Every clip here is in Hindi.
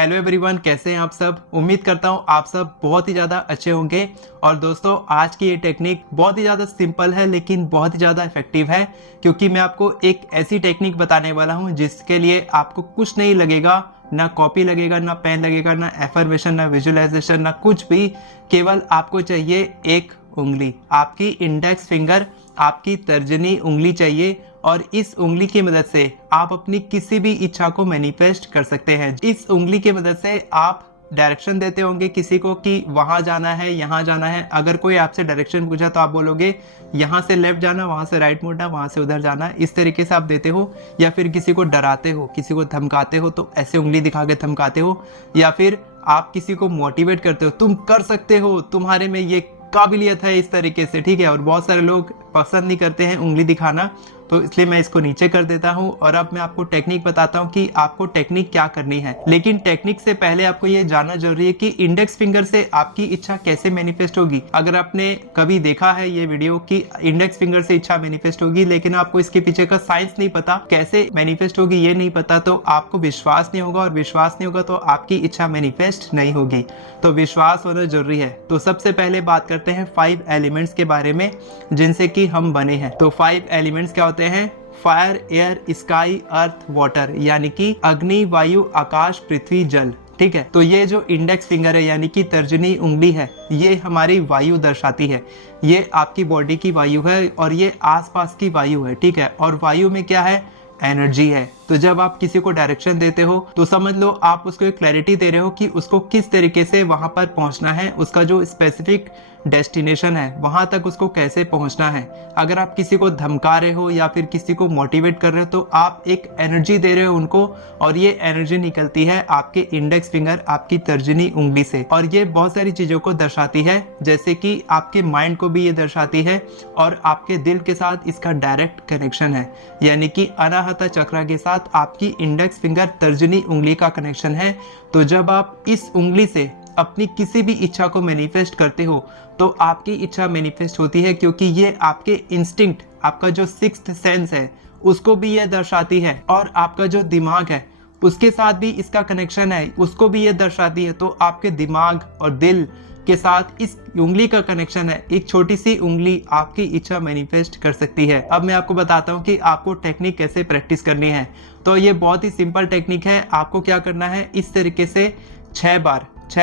हेलो एवरीवन, कैसे हैं आप सब। उम्मीद करता हूँ आप सब बहुत ही ज़्यादा अच्छे होंगे। और दोस्तों, आज की ये टेक्निक बहुत ही ज़्यादा सिंपल है लेकिन बहुत ही ज़्यादा इफेक्टिव है, क्योंकि मैं आपको एक ऐसी टेक्निक बताने वाला हूँ जिसके लिए आपको कुछ नहीं लगेगा, ना कॉपी लगेगा, ना पेन लगेगा, ना एफर्मेशन, ना विजुअलाइजेशन, ना कुछ भी। केवल आपको चाहिए एक उंगली, आपकी इंडेक्स फिंगर, आपकी तर्जनी उंगली चाहिए। और इस उंगली की मदद से आप अपनी किसी भी इच्छा को मैनिफेस्ट कर सकते हैं। इस उंगली की मदद से आप डायरेक्शन देते होंगे किसी को कि वहां जाना है, यहाँ जाना है। अगर कोई आपसे डायरेक्शन पूछा तो आप बोलोगे यहाँ से लेफ्ट जाना, वहां से राइट मुड़ना, वहां से उधर जाना। इस तरीके से आप देते हो। या फिर किसी को डराते हो, किसी को धमकाते हो तो ऐसे उंगली दिखा के धमकाते हो। या फिर आप किसी को मोटिवेट करते हो, तुम कर सकते हो, तुम्हारे में ये काबिलियत है, इस तरीके से, ठीक है। और बहुत सारे लोग पसंद नहीं करते हैं उंगली दिखाना, तो इसलिए मैं इसको नीचे कर देता हूं। और अब मैं आपको टेक्निक बताता हूं कि आपको टेक्निक क्या करनी है। लेकिन टेक्निक से पहले आपको ये जानना जरूरी है कि इंडेक्स फिंगर से आपकी इच्छा कैसे मैनिफेस्ट होगी। अगर आपने कभी देखा है ये वीडियो कि इंडेक्स फिंगर से इच्छा मैनिफेस्ट होगी, लेकिन आपको इसके पीछे का साइंस नहीं पता, कैसे मैनिफेस्ट होगी ये नहीं पता, तो आपको विश्वास नहीं होगा। और विश्वास नहीं होगा तो आपकी इच्छा मैनिफेस्ट नहीं होगी। तो विश्वास होना जरूरी है। तो सबसे पहले बात करते हैं 5 एलिमेंट्स के बारे में जिनसे कि हम बने हैं। तो 5 एलिमेंट्स क्या होते हैं? फायर, एयर, स्काई, अर्थ, वाटर, यानी कि अग्नि, वायु, आकाश, पृथ्वी, जल। ठीक है। तो ये जो इंडेक्स फिंगर है यानी कि तर्जनी उंगली है, ये हमारी वायु दर्शाती है। ये आपकी बॉडी की वायु है और ये आसपास की वायु है। ठीक है। और वायु में क्या है? एनर्जी है। तो जब आप किसी को डायरेक्शन देते हो तो समझ लो आप उसको एक क्लैरिटी दे रहे हो कि उसको किस तरीके से वहां पर पहुंचना है, उसका जो स्पेसिफिक डेस्टिनेशन है वहां तक उसको कैसे पहुंचना है। अगर आप किसी को धमका रहे हो या फिर किसी को मोटिवेट कर रहे हो तो आप एक एनर्जी दे रहे हो उनको, और ये एनर्जी निकलती है आपके इंडेक्स फिंगर, आपकी तर्जनी उंगली से। और ये बहुत सारी चीजों को दर्शाती है, जैसे कि आपके माइंड को भी ये दर्शाती है और आपके दिल के साथ इसका डायरेक्ट कनेक्शन है। यानी कि अनाहता चक्र के साथ आपकी इंडेक्स फिंगर तर्जनी उंगली का कनेक्शन है। तो जब आप इस उंगली से अपनी किसी भी इच्छा को मैनिफेस्ट करते हो तो आपकी इच्छा मैनिफेस्ट होती है, क्योंकि ये आपके इंस्टिंक्ट, आपका जो सिक्स्थ सेंस है उसको भी ये दर्शाती है। और आपका जो दिमाग है उसके साथ भी इसका कनेक्शन है, उसको भी ये दर्शाती है। तो आपके दिमाग और दिल के साथ इस उंगली का कनेक्शन है। एक छोटी सी उंगली आपकी इच्छा मैनिफेस्ट कर सकती है। अब मैं आपको बताता हूँ कि आपको टेक्निक कैसे प्रैक्टिस करनी है। तो ये बहुत ही सिंपल टेक्निक है। आपको क्या करना है, इस तरीके से 6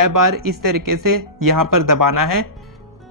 बार इस तरीके से यहाँ पर दबाना है।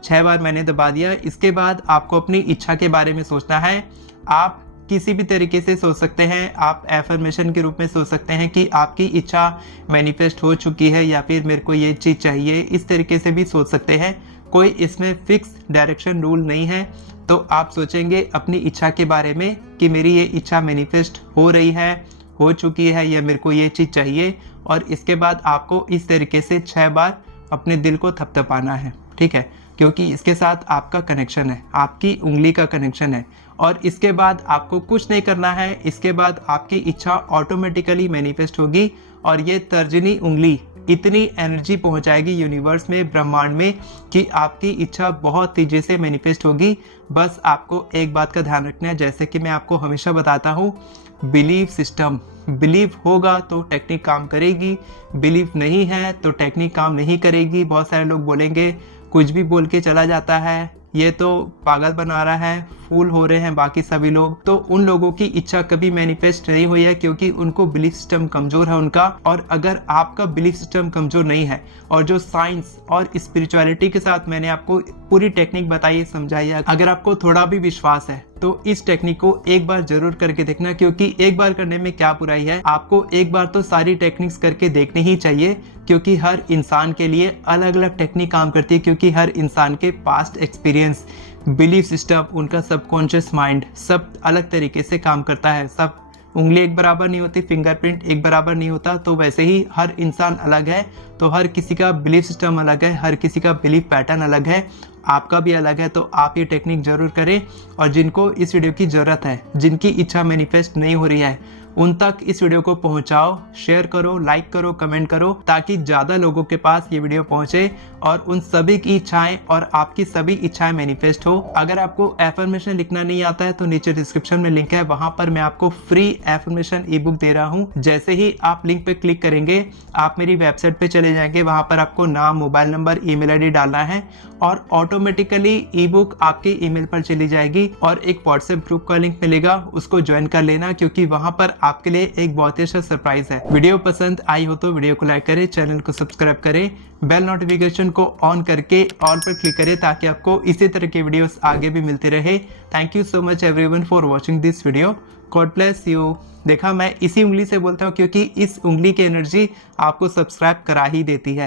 6 बार मैंने दबा दिया। इसके बाद आपको अपनी इच्छा के बारे में सोचना है। आप किसी भी तरीके से सोच सकते हैं, आप एफर्मेशन के रूप में सोच सकते हैं कि आपकी इच्छा मैनिफेस्ट हो चुकी है या फिर मेरे को ये चीज़ चाहिए, इस तरीके से भी सोच सकते हैं। कोई इसमें फिक्स डायरेक्शन रूल नहीं है। तो आप सोचेंगे अपनी इच्छा के बारे में कि मेरी ये इच्छा मैनिफेस्ट हो रही है, हो चुकी है, या मेरे को ये चीज़ चाहिए। और इसके बाद आपको इस तरीके से 6 बार अपने दिल को थपथपाना है। ठीक है, क्योंकि इसके साथ आपका कनेक्शन है, आपकी उंगली का कनेक्शन है। और इसके बाद आपको कुछ नहीं करना है। इसके बाद आपकी इच्छा ऑटोमेटिकली मैनिफेस्ट होगी और ये तर्जनी उंगली इतनी एनर्जी पहुंचाएगी यूनिवर्स में, ब्रह्मांड में, कि आपकी इच्छा बहुत तेजी से मैनिफेस्ट होगी। बस आपको एक बात का ध्यान रखना है, जैसे कि मैं आपको हमेशा बताता हूँ, बिलीव सिस्टम। बिलीव होगा तो टेक्निक काम करेगी, बिलीव नहीं है तो टेक्निक काम नहीं करेगी। बहुत सारे लोग बोलेंगे कुछ भी बोल के चला जाता है, ये तो पागल बना रहा है, फूल हो रहे हैं बाकी सभी लोग। तो उन लोगों की इच्छा कभी मैनिफेस्ट नहीं हुई है, क्योंकि उनको बिलीफ सिस्टम कमजोर है उनका। और अगर आपका बिलीफ सिस्टम कमजोर नहीं है और जो साइंस और स्पिरिचुअलिटी के साथ मैंने आपको पूरी टेक्निक बताई, समझाई है, अगर आपको थोड़ा भी विश्वास है तो इस टेक्निक को एक बार जरूर करके देखना। क्योंकि एक बार करने में क्या बुराई है, आपको एक बार तो सारी टेक्निक्स करके देखनी ही चाहिए, क्योंकि हर इंसान के लिए अलग अलग टेक्निक काम करती है। क्योंकि हर इंसान के पास्ट एक्सपीरियंस, बिलीफ सिस्टम, उनका सबकॉन्शियस माइंड सब अलग तरीके से काम करता है। सब उंगली एक बराबर नहीं होती, फिंगरप्रिंट एक बराबर नहीं होता। तो वैसे ही हर इंसान अलग है, तो हर किसी का बिलीफ सिस्टम अलग है, हर किसी का बिलीफ पैटर्न अलग है, आपका भी अलग है। तो आप ये टेक्निक जरूर करें। और जिनको इस वीडियो की ज़रूरत है, जिनकी इच्छा मैनिफेस्ट नहीं हो रही है, उन तक इस वीडियो को पहुंचाओ, शेयर करो, लाइक करो, कमेंट करो, ताकि ज़्यादा लोगों के पास ये वीडियो पहुंचे और उन सभी की इच्छाएं और आपकी सभी इच्छाएं मैनिफेस्ट हो। अगर आपको एफर्मेशन लिखना नहीं आता है तो नीचे डिस्क्रिप्शन में लिंक है, वहां पर मैं आपको फ्री एफर्मेशन ई बुक दे रहा हूं। जैसे ही आप लिंक पे क्लिक करेंगे आप मेरी वेबसाइट पे चले जाएंगे, वहां पर आपको नाम, मोबाइल नंबर, ईमेल आईडी डालना है और ऑटोमेटिकली ई बुक आपके ईमेल पर चली जाएगी और एक व्हाट्सएप ग्रुप का लिंक मिलेगा, उसको ज्वाइन कर लेना, क्योंकि वहां पर आपके लिए एक बहुत ही अच्छा सरप्राइज है। वीडियो पसंद आई हो तो वीडियो को लाइक करें, चैनल को सब्सक्राइब करें, बेल नोटिफिकेशन को ऑन करके ऑल पर क्लिक करें ताकि आपको इसी तरह की वीडियोस आगे भी मिलती रहे। Thank you so much everyone for watching this video. God bless you. देखा, मैं इसी उंगली से बोलता हूँ क्योंकि इस उंगली की एनर्जी आपको सब्सक्राइब करा ही देती है।